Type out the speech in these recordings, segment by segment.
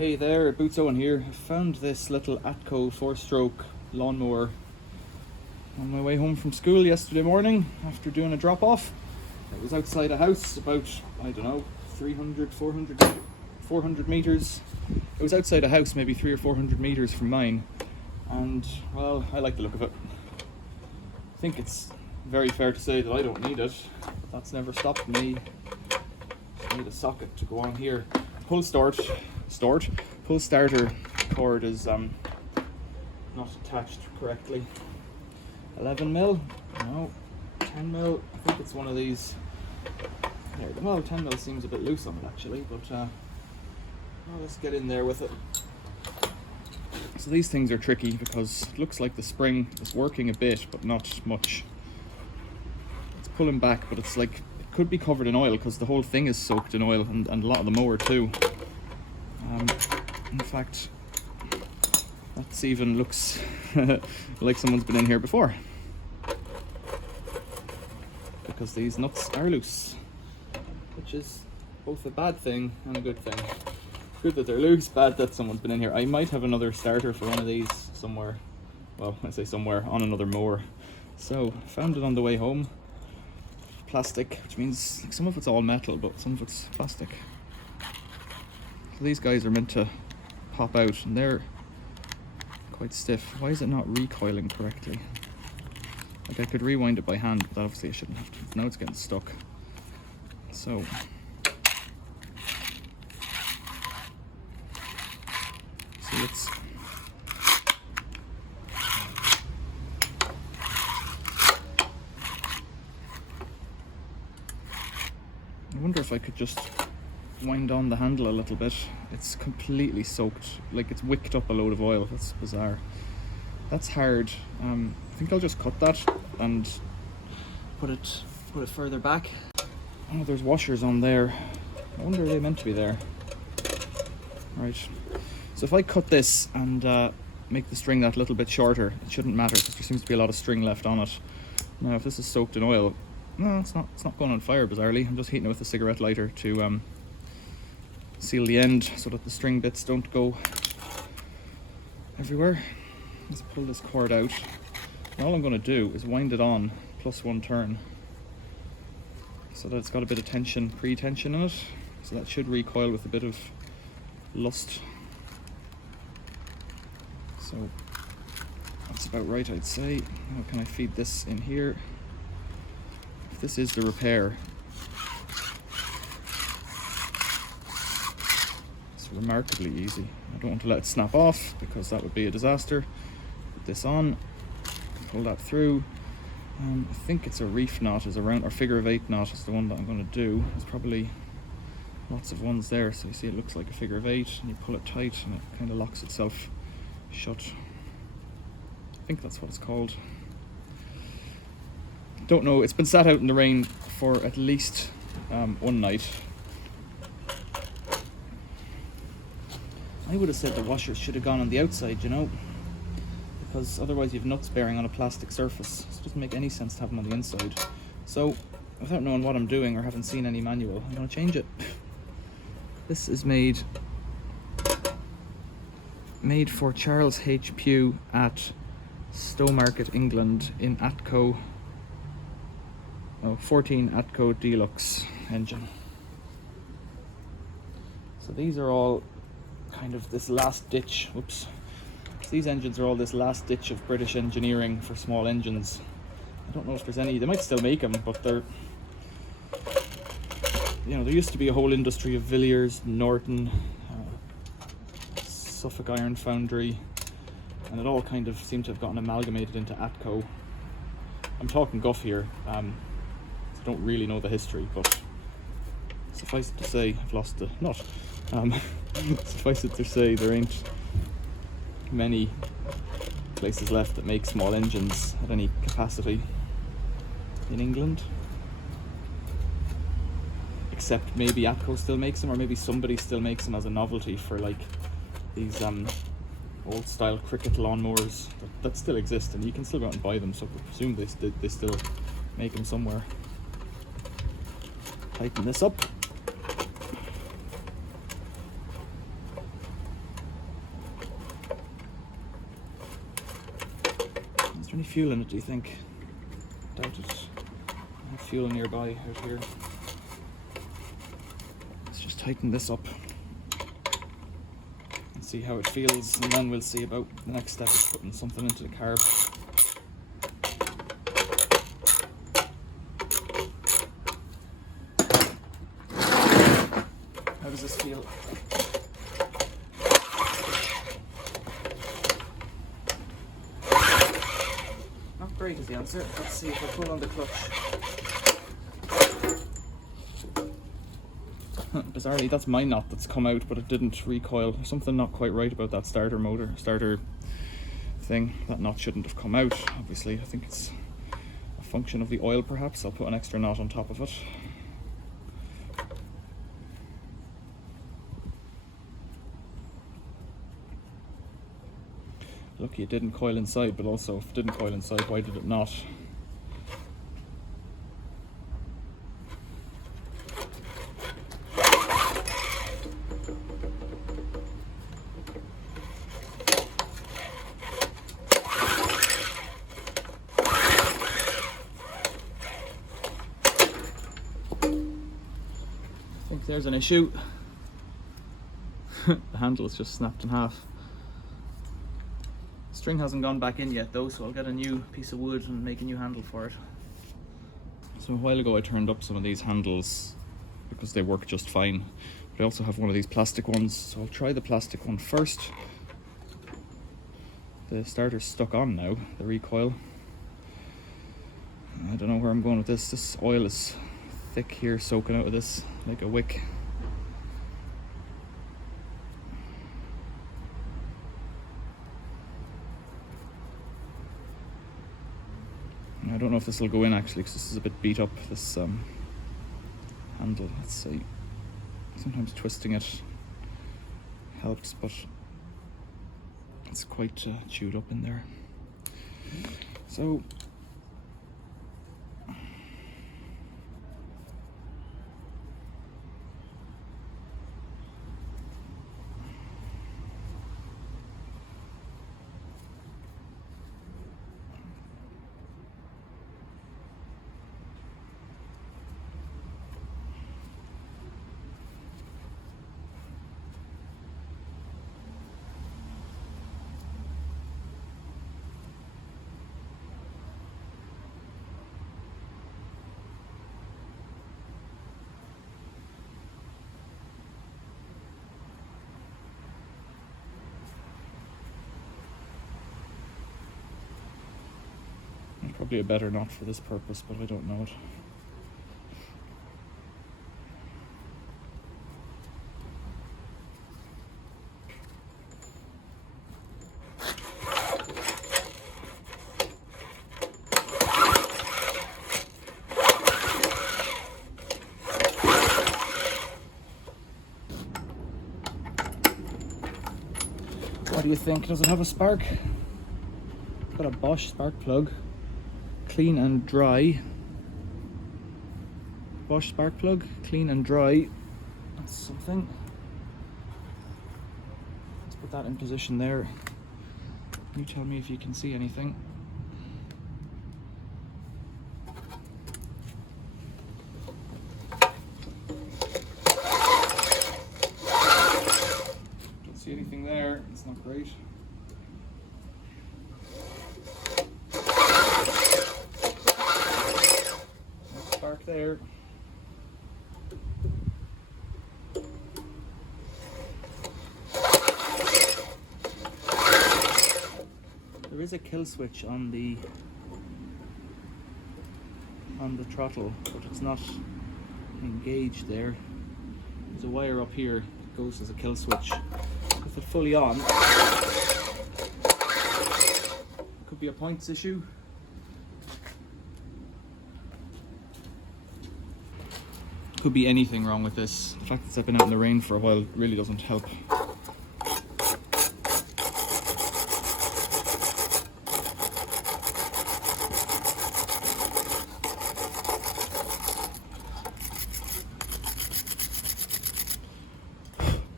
Hey there, Boots Owen here. I found this little Atco 4-stroke lawnmower on my way home from school yesterday morning after doing a drop-off. It was outside a house about, 400 metres. It was outside a house maybe 300 or 400 metres from mine, and well, I like the look of it. I think it's very fair to say that I don't need it, but that's never stopped me. Just need a socket to go on here. Pull starter cord is not attached correctly. 11mm, no, 10mm. I think it's one of these. There, well, 10mm seems a bit loose on it actually, but well, let's get in there with it. So these things are tricky because it looks like the spring is working a bit, but not much. It's pulling back, but it's like it could be covered in oil because the whole thing is soaked in oil, and a lot of the mower too. In fact, that even looks like someone's been in here before, because these nuts are loose, which is both a bad thing and a good thing. Good that they're loose, bad that someone's been in here. I might have another starter for one of these somewhere. Well, I say somewhere, on another mower. So, found it on the way home. Plastic, which means some of it's all metal, but some of it's plastic. So these guys are meant to pop out, and they're quite stiff. Why is it not recoiling correctly? Like, I could rewind it by hand, but obviously I shouldn't have to. Now it's getting stuck. So let's I wonder if I could just wind on the handle a little bit. It's completely soaked, like it's wicked up a load of oil. That's bizarre. That's hard. I think I'll just cut that and put it further back. Oh, there's washers on there. I wonder, are they meant to be there? Right. So if I cut this and make the string that little bit shorter, it shouldn't matter because there seems to be a lot of string left on it. Now, if this is soaked in oil, no, it's not going on fire, bizarrely. I'm just heating it with a cigarette lighter to seal the end so that the string bits don't go everywhere. Let's pull this cord out. And all I'm going to do is wind it on plus one turn so that it's got a bit of tension, pre-tension in it. So that should recoil with a bit of lust. So that's about right, I'd say. How can I feed this in here? If this is the repair, remarkably easy. I don't want to let it snap off because that would be a disaster. Put this on, pull that through. I think it's a reef knot, is around, or figure of 8 knot is the one that I'm going to do. There's probably lots of ones there, so you see it looks like a figure of 8, and you pull it tight and it kind of locks itself shut. I think that's what it's called. Don't know, it's been sat out in the rain for at least one night. I would have said the washers should have gone on the outside, you know, because otherwise you have nuts bearing on a plastic surface. So it doesn't make any sense to have them on the inside. So, without knowing what I'm doing or having seen any manual, I'm going to change it. This is made for Charles H. Pugh at Stowmarket, England, in Atco. 14 Atco Deluxe engine. So these are all kind of this last ditch. Oops. So these engines are all this last ditch of British engineering for small engines. I don't know if there's any. They might still make them, but they're, you know, there used to be a whole industry of Villiers, Norton, Suffolk Iron Foundry, and it all kind of seemed to have gotten amalgamated into Atco. I'm talking guff here. So I don't really know the history, but suffice it to say, I've lost the nut. Suffice it to say, there ain't many places left that make small engines at any capacity in England, except maybe Atco still makes them, or maybe somebody still makes them as a novelty for like these old style cricket lawnmowers that still exist, and you can still go out and buy them, so I presume they still make them somewhere. Tighten this up. Any fuel in it, do you think? Doubt it. I have fuel nearby out here. Let's just tighten this up and see how it feels, and then we'll see about the next step is putting something into the carb. How does this feel? Not great is the answer. Let's see if I pull on the clutch. Bizarrely, that's my knot that's come out, but it didn't recoil. There's something not quite right about that starter thing. That knot shouldn't have come out, obviously. I think it's a function of the oil, perhaps. I'll put an extra knot on top of it. Lucky it didn't coil inside, but also if it didn't coil inside, why did it not? I think there's an issue. The handle is just snapped in half. String hasn't gone back in yet though, so I'll get a new piece of wood and make a new handle for it. So a while ago I turned up some of these handles because they work just fine. But I also have one of these plastic ones, so I'll try the plastic one first. The starter's stuck on now, the recoil. I don't know where I'm going with this. This oil is thick here, soaking out of this like a wick. I don't know if this will go in actually, because this is a bit beat up, this handle. Let's see. Sometimes twisting it helps, but it's quite chewed up in there. So probably a better knot for this purpose, but I don't know it. What do you think? Does it have a spark? Got a Bosch spark plug. Clean and dry. Bosch spark plug, clean and dry. That's something. Let's put that in position there. You tell me if you can see anything. Don't see anything there. It's not great. There. There is a kill switch on the throttle, but it's not engaged there. There's a wire up here that goes as a kill switch. With it fully on, it could be a points issue. Could be anything wrong with this. The fact that it's been out in the rain for a while really doesn't help.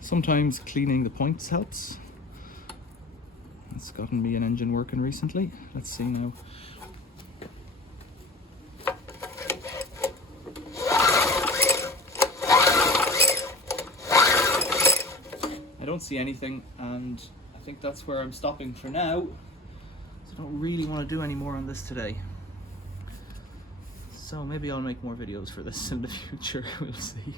Sometimes cleaning the points helps. It's gotten me an engine working recently. Let's see now. I don't see anything, and I think that's where I'm stopping for now. So I don't really want to do any more on this today. So maybe I'll make more videos for this in the future, we'll see.